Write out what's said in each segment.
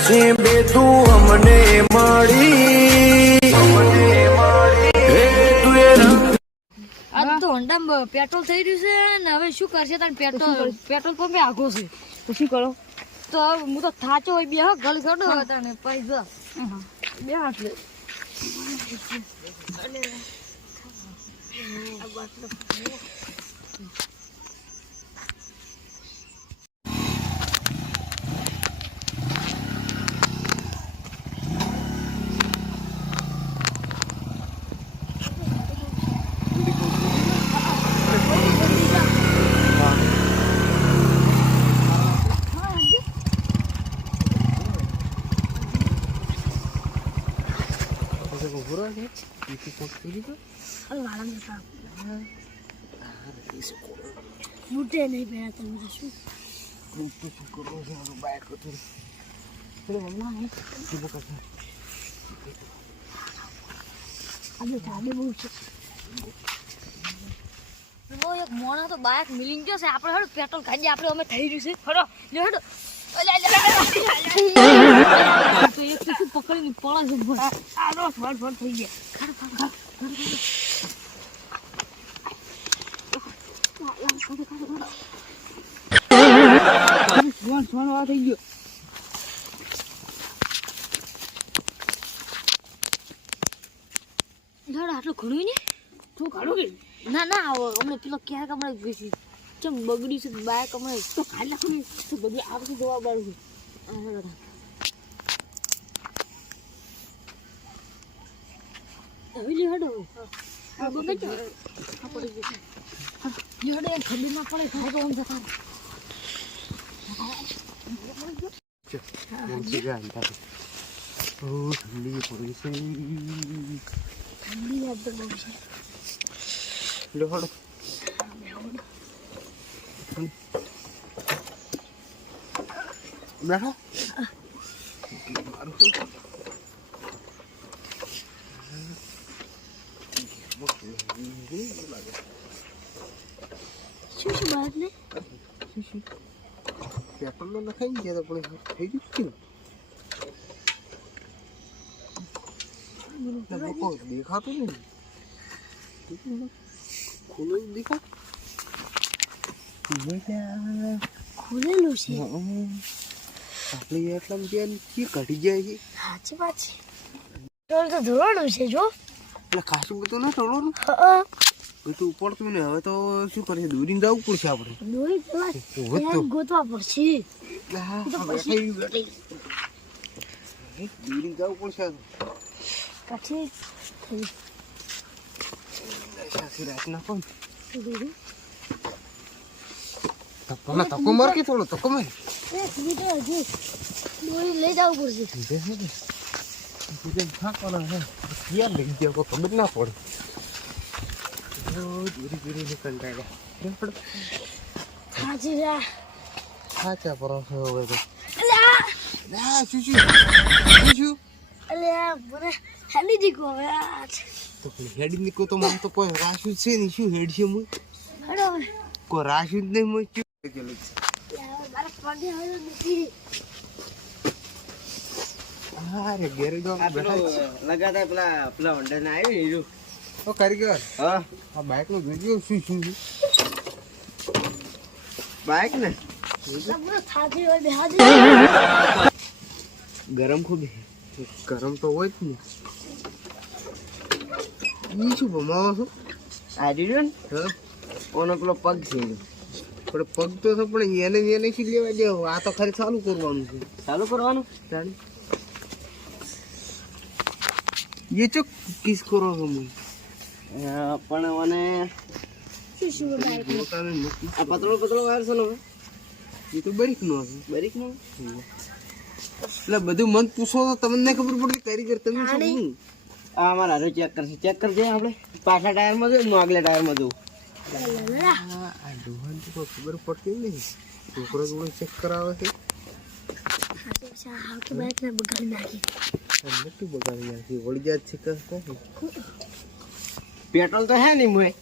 પછી બે તું અમને મળી હોન્ડા પેટ્રોલ થઈ રહ્યું છે ને હવે શું કરશે તને પેટ્રોલ? પેટ્રોલ પંપે આઘો છે. તો શું કરો? તો હવે હું તો થાચો હોય બે ગળ કાઢો તને પૈસા બે લૂટે નહીં તમે શું આપણે ચાલે બહુ છે એક મોણો તો મિલિંગ ગયો છે આપણે હેડો પેટ્રોલ ખાઈ આપણે અમે થઈ રહ્યું છે હેડો જો હેડો પકડીને આટલું ઘણું ને તું કે? ના ના આવો. અમને પેલો ક્યાંક હમણાં ગઈ ચમ બગડી છે બાય હમણાં તો હેડો. હેડો આ બગડી જાય. આ પડી ગયું. લ્યો ઠંડી પડે ખાય તો આમ જતા રહે. ઠંડી પડી છે ઠંડી યાદ તો બહુ છે લો હળો બેઠો. શું છે બહાર ને પેટ્રોલ તો નખાઈ ગયા તો પણ થઈ ગયું કે લોકો દેખાતું નહીં. ખુલ્લું જ દેખાય. ખુલેલું છે. આપણે એટલા બેન કી કાઢી જાય છે. સાચી વાત છે. પેટ્રોલ તો ધોળું છે જો. એટલે ખાસું બધું ના હા બધું ઉપડતું ને હવે તો શું કરીએ દોરીને જવું પડશે આપણે. દોરી ગોતવા પડશે. દોરીને જવું પડશે પછી રાતના પણ. તકો માર કે થોડો તકો માર. એક મીટર હજી દોરી લઈ જવું પડશે. ધીરે થાકવાના છે. ક્યાં લઈ ગયા કોઈ ખબર ના પડે. ધીરે ધીરે નીકળતા. રેફડ. સાચી રા. સાચા પરોસે હવે તો. અલ્યા! આ શું શું શું શું અલ્યા મને હેલી દીકો હવે તો હેડ નીકો તો મને તો કોઈ રાશું જ છે નહીં. શું હેડ છે મું હેડો કોઈ રાશું જ નહીં મું શું? યાર, મારા પગે હા રે ઘેરે જો આ પેલો પેલા હોન્ડા ના આવી ને ઓ કારીગર. હા. આ બાઇકનું જોજો શું શું છે? બાઈક ને? ગરમ ખૂબ ગરમ તો હોય જ ને. શું ભમાવો છો? આ રહ્યું ને? ઓનો પેલો પગ છે પણ પગ તો છે પણ એને એને શી લેવા દેવો? આ તો ખરી ચાલુ કરવાનું છે. ચાલુ કરવાનું? ચાલુ. એ ચો કિસ કરો છો મને? પણ મને આ પતળો પતળો વાયર એ તો બરીક નો છે. નો એટલે બધું મન પૂછો તો તમને ખબર પડતી કારીગર તમે આ અમારા ચેક કરશે. ચેક કરજે આપણે. પાછા ટાયરમાં જોયું આગલા ટાયરમાં જોયું આ આ ડોહાન તો કોઈ ખબર પડતી નહીં. છોકરો જોડે ચેક કરાવે છે. હા તો બાઈક ને બગાડી નાખી. આ બગાડી નાખી વળી જાય છે કે પેટ્રોલ તો હે નહીં મોય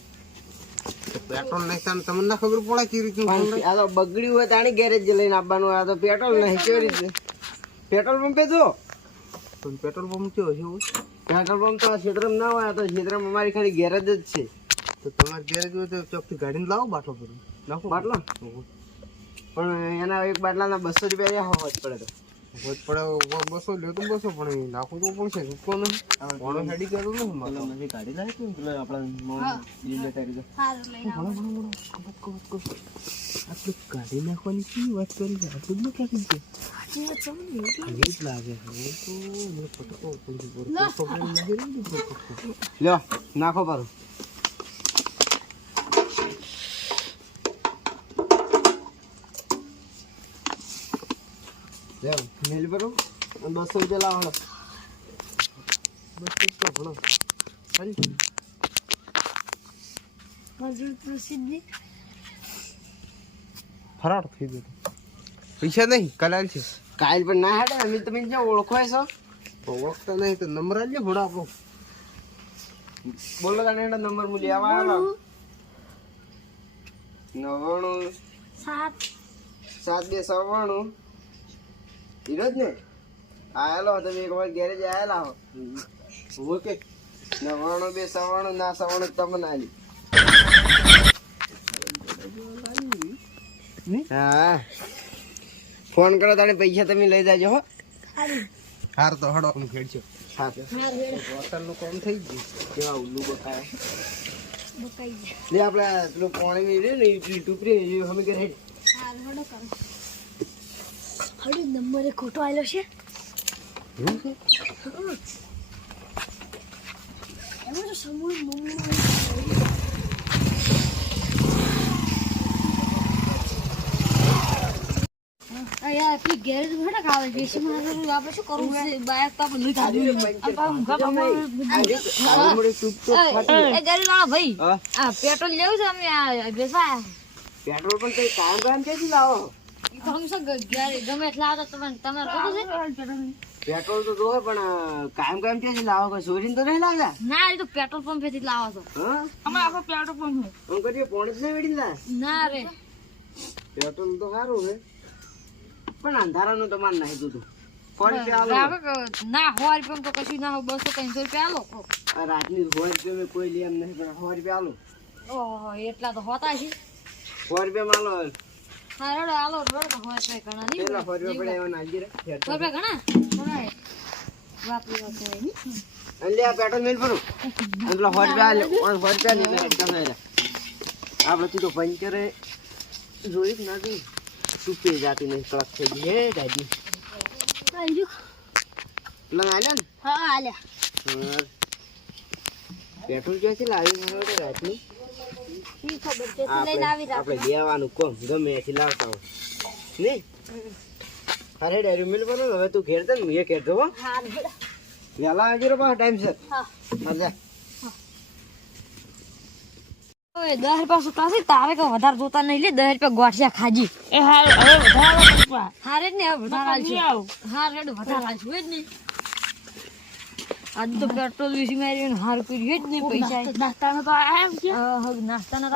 પેટ્રોલ નાખતા તમને ના ખબર પડે કેવી રીતનું આ તો બગડ્યું હોય તાણી ગેરેજ લઈને આવવાનું આ તો પેટ્રોલ નહીં કેવી રીતે? પેટ્રોલ પંપે જો પણ પેટ્રોલ પંપ કયો છે? પેટ્રોલ પંપ તો આ ક્ષેત્રમાં ના હોય આ તો ક્ષેત્રમાં અમારી ખાલી ગેરેજ જ છે. તો તમારે ગેરેજ હોય તો ચોકથી ગાડીને લાવો બાટલો પર નાખો. બાટલો? પણ એના એક બાટલાના બસો રૂપિયા હોવા જ પડે તો. હોજ પડે. બસો લ્યો તો બસો પણ નાખવું તો પડશે રૂકો નહીં કોનો હેડી ગયો નથી મારો મને ગાડી લાવી તું? પેલો આપણા લીલે કરી આવો. આટલું ગાડી નાખવાની કેવી વાત કરી છે? આટલું જ ન છે સાચી વાત છે મેલ પરો બસો રૂપિયા લાવો બસ પ્રસિદ્ધિ. ફરાર થઈ ગયો પૈસા નહીં કલાલ છે. કાલ પણ ના હાડે અમે તમે જે ઓળખો છો. તો ઓળખતા નહીં તો નંબર આલજો ભણા આપણો બોલો તને એના નંબર હું લેવા આવ્યો નવ્વાણું સાત. સાત બે સવ્વાણું. હીરો જ ને. આયેલો તમે એક વાર ગેરેજ આયેલા હો. ઓકે નવાણું બે સવાણું ના સવ્વાણું તમને આલી. હા. ફોન કરો તાણે પૈસા તમે લઈ જાજો હો. હાર તો હડો હું ખેડ છે હા હોટલનું કામ થઈ ગયું. કેવા ઉલ્લુ બકાય. બકાઈ લે આપણે પેલું પાણી ને કે હેડ હડો કરો. હડો નંબરે ખોટો આવેલો છે. એમાં તો સમૂહ પેલી ગેરેજ ખાવે છે. એસી માં આપણે શું કરવું છે? તો આપણે આ ઊંઘા એ ગેરેજ વાળા ભાઈ પેટ્રોલ લેવું છે અમે આ બેસવા પેટ્રોલ પણ કઈ કામ કામ છે લાવો? તમે શું ગમે એટલે આવતા તમે તમારે ખબર છે? પેટ્રોલ તો જોવે પણ કાયમ કાયમ ક્યાંથી લાવો કોઈ ચોરીને તો નહીં લાવ્યા ના એ તો પેટ્રોલ પંપે થી લાવો છો. અમે આખો પેટ્રોલ પંપ હું કરીએ પોણી નહીં વેડી લા ના રે. પેટ્રોલ તો સારું છે. પણ અંધારાનું તમારે નહીં દીધું ના સો રૂપિયા તો કશું ના હોય બસો ત્રણસો રૂપિયા આલો રાતની સો રૂપિયા મેં કોઈ લે એમ નહીં પણ સો રૂપિયા આલો. ઓહો એટલા તો હોતા છે. સો રૂપિયા માં આલો હા રડો આલો રડો હોય છે ઘણા કેટલા સો રૂપિયા પડ્યા એવા દે સો રૂપિયા ઘણા? ઘણા વાપરી અને લે આ પેટ્રોલ મેલ અને પેલા સો રૂપિયા આલે પણ સો રૂપિયા નહીં મેં તમે આ પછી તો પંચરે જોઈ જ ના જોઈ. જાતી નહીં કડક થઈ ગઈ. હે દાદી. પેલા આલ્યા ને? હા આલ્યા. પેટ્રોલ ક્યાંથી લાવી રાતની. ઈ ખબર તું લઈને આવી રાખ. આપણે લેવાનું કોમ ગમે ત્યાંથી લાવતા હોય. નહીં? અરે ડેરી મિલ પર હવે તું ઘેર તને હું ઘેર હો. વહેલા આવજો રે ટાઈમ સર મજા દસ રૂપિયા સુતા તારે કે વધારે જોતા નહીં લે દસ રૂપિયા ગોઠિયા ખાજી. એ હાલ હવે વધારે હારે ને હવે વધારે હાલ નહીં છે. આવું. હા રેડ વધારે હાલ છે જ નહીં. આજ તો પેટ્રોલ વિશે મારી હાર કર્યું જ નહીં પૈસા. નાસ્તાનો તો છે. નાસ્તાના